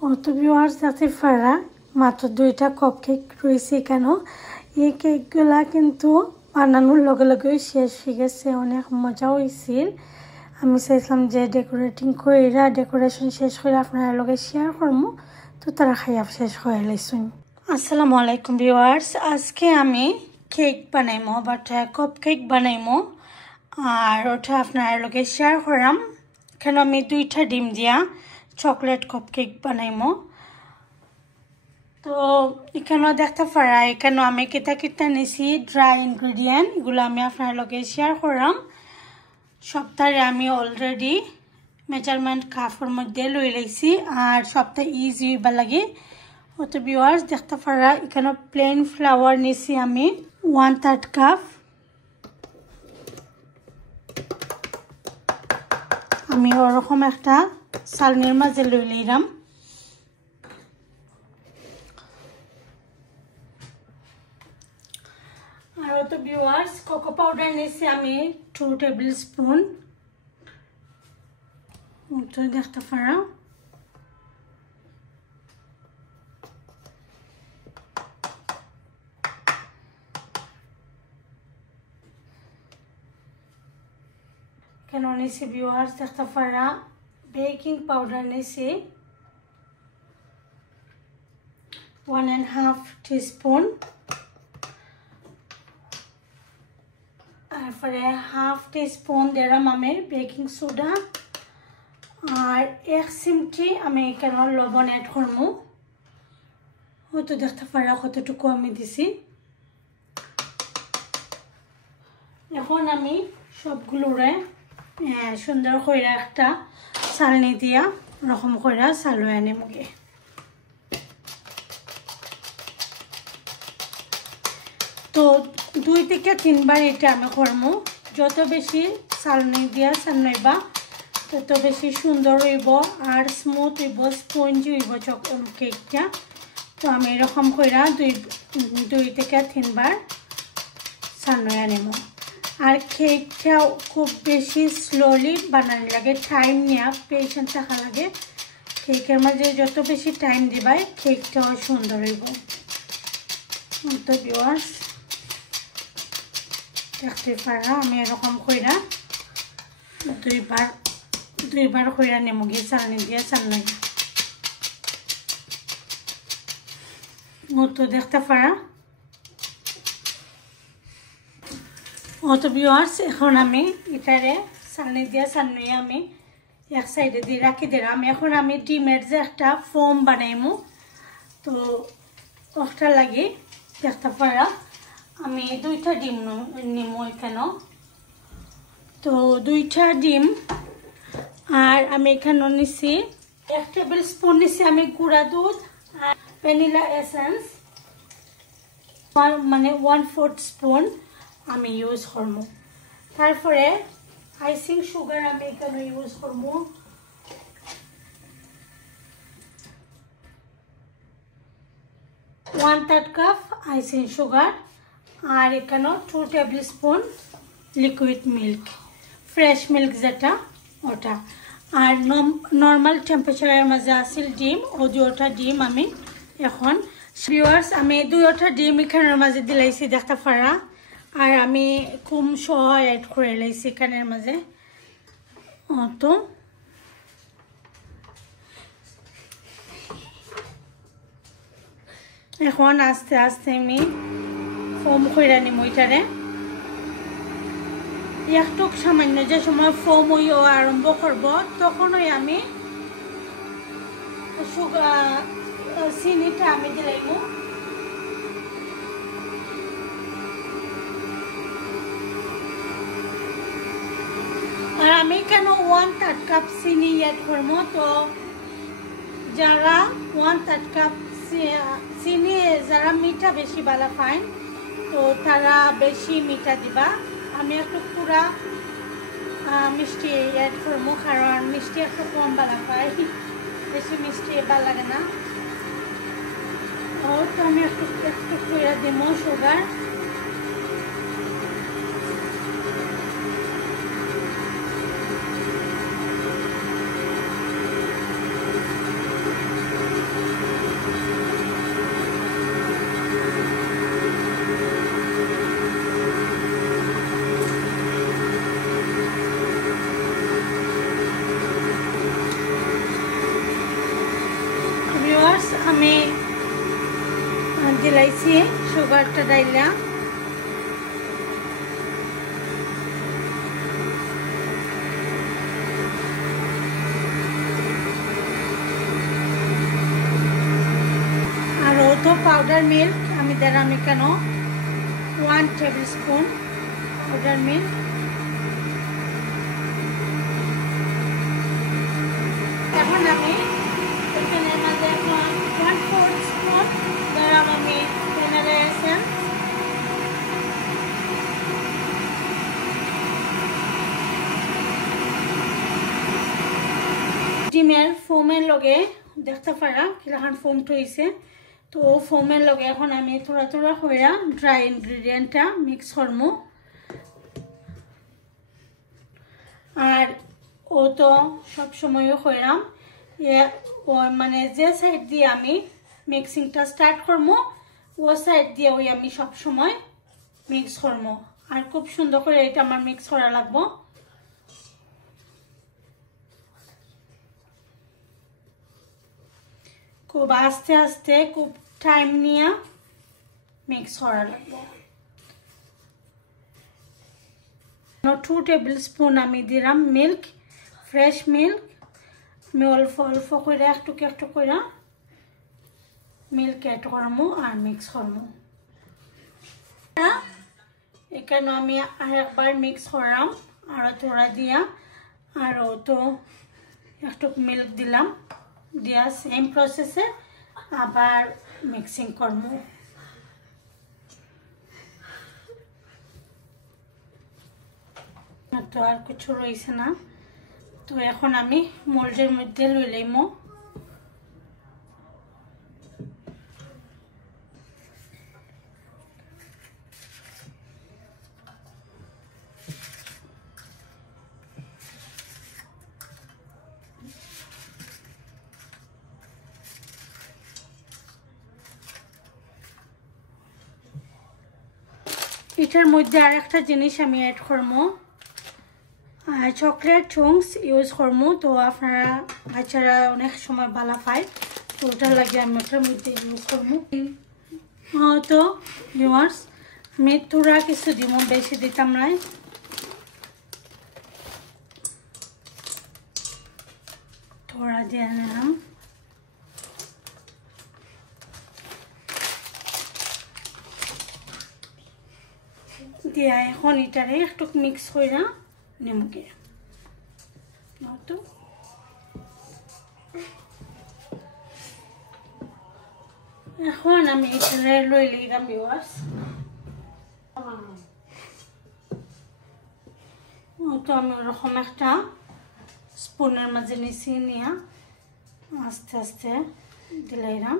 তো ভিউয়ার্স দেখতে পারা মাত্র 2টা কাপ কেক রয়েছে কেন এই কেকগুলা কিন্তু বানানোর লগে লগে শেষ হয়ে গেছে অনেক মজা হয়েছিল আমি চাইছিলাম যে ডেকোরেশন শেষ করে আপনার লগে শেয়ার করবো তো তারা খাইয়া শেষ হয়ে লাইছুন আসসালামু আলাইকুম ভিউয়ার্স আজকে আমি কেক বানাইমো বাট কাপ কেক বানাইমো আর ওটা আপনার লগে শেয়ার করাম কেন আমি 2টা ডিম দিয়া চকলেট কাপ কেক বানাইমো তো এখানে দেখতে পারা এখানে আমি কিতা নিছি ড্রাই ইনগ্রেডিয়েন্ট এগুলো আমি আপনার লগে শেয়ার করাম সপ্তাহে আমি অলরেডি মেজারমেন্ট কাপের মধ্যে লই লাইছি আর সপ্তাহ ইজি হইবা লাগে তো ভিউয়ার্স দেখতে পারা এখানে প্লেন ফ্লাওয়ার নিছি আমি 1/3 কাপ আমি ওরকম একটা চালনির মাঝে লই লইলাম আর তো ভিউয়ার্স কোকো পাউডার নিছি আমি 2 টেবিল স্পুন তো দেখতে পারা কেন নিছি ভিউয়ার্স দেখতে পারা বেকিং পাউডার নিছি 1.5 টিস্পুন তারপরে 1/2 টিস্পুন দিলাম আমি বেকিং সোডা আর 1 চিমটি আমি কেন লবণ অ্যাড করবো হয়তো দেখতে পারা কতটুকু আমি দিছি এখন আমি সবগুলোরে সুন্দর করে একটা চালনি দিয়া রকম করে চালুয়ে আনিমগে তো 2 থেকে 3 বার এটা আমি করবো যত বেশি চালনি দিয়া চালনাইবা তত বেশি সুন্দর হইব আর স্মুথ হইব স্পঞ্জি হইব কেকটা তো আমি এরকম করে 2 থেকে 3 বার চালনাই আনিম আর কেকটা খুব বেশি স্লোলি বানানো লাগে টাইম নিয়ে পেশেন্ট থাকা লাগে কেকের মাঝে যত বেশি টাইম দিবাই কেকটাও সুন্দর হইব তো ভিউয়ার্স দেখতে পারা আমি এরকম কইরা 2 বার কইরা নেমুগি চালনি দিয়ে চালনাই তো দেখতে পারা তো ভিউয়ার্স এখন আমি এটারে চালনি দিয়ে চালনিয়ে আমি এক সাইডে দিয়ে রাখি দিলাম এখন আমি ডিমের যে একটা ফোম বানাইমু তো ওটা লাগে দেখতে পারা আমি 2টা ডিম নিমু এখানে তো 2টা ডিম আর আমি এখানে নিছি 1 টেবিল স্পুন নিছি আমি গুঁড়া দুধ আর ভ্যানিলা এসেন্স মানে 1/4 স্পুন আমি ইউজ করব তারপরে আইসিং সুগার আমি এখানে ইউজ করব 1/3 কাপ আইসিং সুগার আর এখানে 2 table spoon liquid milk fresh milk যেটা ওটা আর নর্মাল টেম্পারেচারের মাঝে আছিল ডিম ও 2টা ডিম আমি এখন ভিউয়ার্স আমি 2টা ডিম এখানের মাঝে দিলাইছি দেখতে পারা আর আমি খুব সহ অ্যাড করে লাইছি এখানের মাঝে তো এখন আস্তে আস্তে আমি ফোম করে নিমু এটারে একটু সামান্য যে সময় ফোম হইও আরম্ভ করব তখনই আমি চিনিটা আমি দিলাইমু আর আমি কেন 1/3 কাপ চিনি অ্যাড করবো তো যারা 1/3 কাপ চিনি যারা মিঠা বেশি ভালো পায় তো তারা বেশি মিঠা দিবা আমি একটু পুরা মিষ্টি অ্যাড করবো কারণ মিষ্টি একটু কম ভালো পাই বেশি মিষ্টি ভালো লাগে না তো আমি একটু করে দিব সুগার আমি দিলাইছি সুগারটা ডাইলা আর ও তো পাউডার মিল্ক আমি দিলাম কেন 1 টেবিলস্পুন পাউডার মিল্ক এখন আমি এখানে মাঝে এখন 1/4 স্পুন দিলাম আমি ভ্যানিলা এসেন্স ডিমের ফোমের লগে দেখতে পারা কিরকম ফোমটা হয়েছে তো ফোমের লগে এখন আমি থোড়া থোড়া করে ড্রাই ইনগ্রিডিয়েন্টটা মিক্স করবো আর ও তো সব সময়ও কইরাম ও মানে যে সাইড দিয়ে আমি মিক্সিংটা স্টার্ট করবো ও সাইড দিয়ে ওই আমি সব সময় মিক্স করবো আর খুব সুন্দর করে এটা আমার মিক্স করা লাগবো খুব আস্তে আস্তে খুব টাইম নিয়ে মিক্স করা লাগবে 2 টেবিলস্পুন আমি দিলাম মিল্ক ফ্রেশ মিল্ক আমি অল্প অল্প করে একটু একটু করে মিল্ক অ্যাড করবো আর মিক্স করবো এখানে আমি আরেকবার মিক্স করলাম আর থোড়া দিয়া আর তো একটু মিল্ক দিলাম দিয়া সেম প্রসেসে আবার মিক্সিং করবো তো আর কিছু রয়েছে না তো এখন আমি মোল্ডের মধ্যে লইলাম এটার মধ্যে আরেকটা জিনিস আমি অ্যাড করবো চকলেট চুংস ইউজ করবো তো আপনারা বাচ্চারা অনেক সময় ভালো পায় তো ওটার লাগে আমি ওটার মধ্যে ইউজ করবো তো ভিউয়ার্স আমি তোরা কিছু দিব বেশি দিতাম না থোড়া দিয়ে নিলাম দিয়া এখন এটারে একটু মিক্স করে নিমকে তো এখন আমি এটারে লই লইলাম ভিউয়ার্স তো আমি ওরকম একটা স্পুনের মাঝে নিচে নিয়ে আস্তে আস্তে দিলাইলাম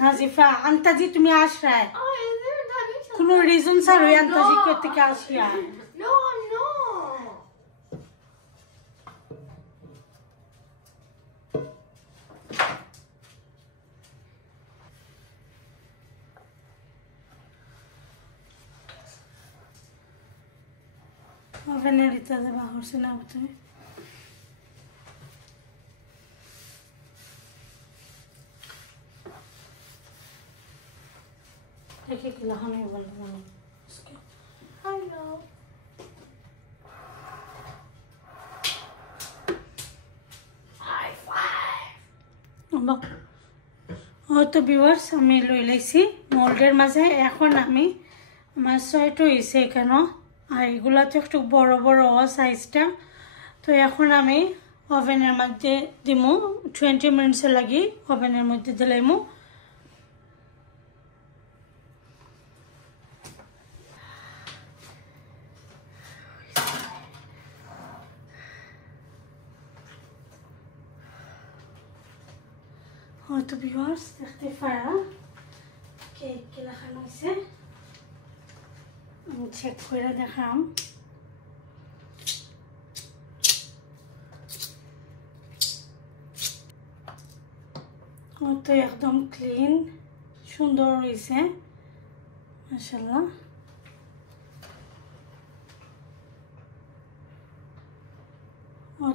নাজিফা আন্তাজি তুমি আসরায় কোনো রিজন স্যার ওই আন্তাজি করতে কে আসিয়া No, I'm not. ওভেনের ভিতরে বাহর সে না তুমি দেখে কি লাহানি বলবো না Hello. High five. হয়তো ভিউয়ার্স আমি লই লাইছি মোল্ডের মাঝে এখন আমি আমার ছয়টা হয়েছে এখানে আর এগুলা তো একটু বড় বড় সাইজটা তো এখন আমি ওভেনের মধ্যে দিমু 20 মিনিটস লাগি ওভেনের মধ্যে দিলাইমু হয়তো ভিউয়ার্স দেখতে পারা কেক কেলা খানো হয়েছে আমি চেক করে দেখাম তো একদম ক্লিন সুন্দর হয়েছে মাশাআল্লাহ।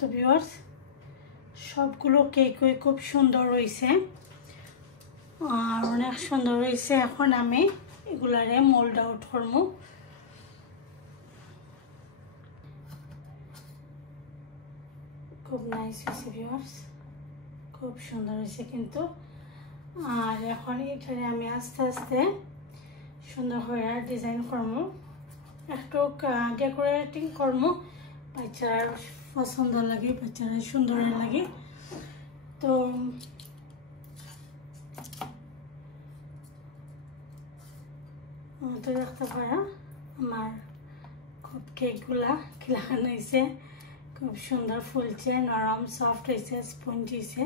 তো ভিউয়ার্স সবগুলো কেকই খুব সুন্দর হয়েছে আর অনেক সুন্দর হয়েছে। এখন আমি এগুলারে মোল্ড আউট করব। খুব নাইস হয়েছে ভিউয়ার্স, খুব সুন্দর হয়েছে কিন্তু। আর এখন এটারে আমি আস্তে আস্তে সুন্দর করে ডিজাইন করব, একটু ডেকোরেটিং করব, বাচ্চার পছন্দ লাগে, বাচ্চারা সুন্দর লাগে। তো তো দেখতে পারা আমার খুব কেকগুলা খিলানো হয়েছে, খুব সুন্দর ফুলছে, নরম সফট হয়েছে, স্পঞ্জ হয়েছে।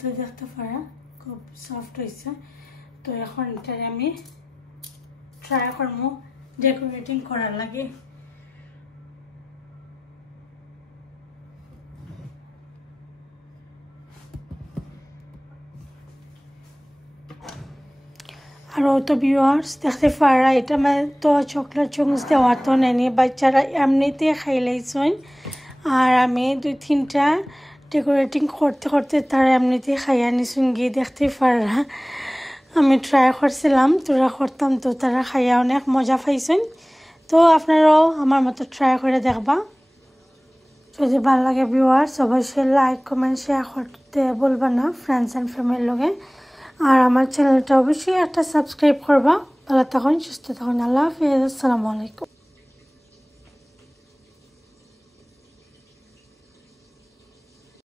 তো দেখতে পারা খুব সফট হয়েছে। তো এখন এটারে আমি ট্রাই করব ডেকোরেটিং করার লাগে। আর তো ভিউয়ার্স দেখতে পারা এটা মানে তো চকলেট চুমচ দেওয়া তো নেই, বাচ্চারা এমনিতে খাইলেইছেন। আর আমি 2-3টা ডেকোরেটিং করতে করতে তারা এমনিতে খাইয়া নিছুন গিয়ে দেখতে পারা। আমি ট্রাই করছিলাম, তোরা করতাম, তো তারা খাইয়া অনেক মজা পাইছেন। তো আপনারাও আমার মতো ট্রাই করে দেখবা। যদি ভালো লাগে ভিউয়ার্স অবশ্যই লাইক কমেন্ট শেয়ার করতে বলবা না ফ্রেন্ডস অ্যান্ড ফ্যামিলির লগে। আর আমার চ্যানেলটা অবশ্যই একটা সাবস্ক্রাইব করবা। ভালো থাকুন, সুস্থ থাকুন, আল্লাহ হাফেজ, আসসালামু আলাইকুম।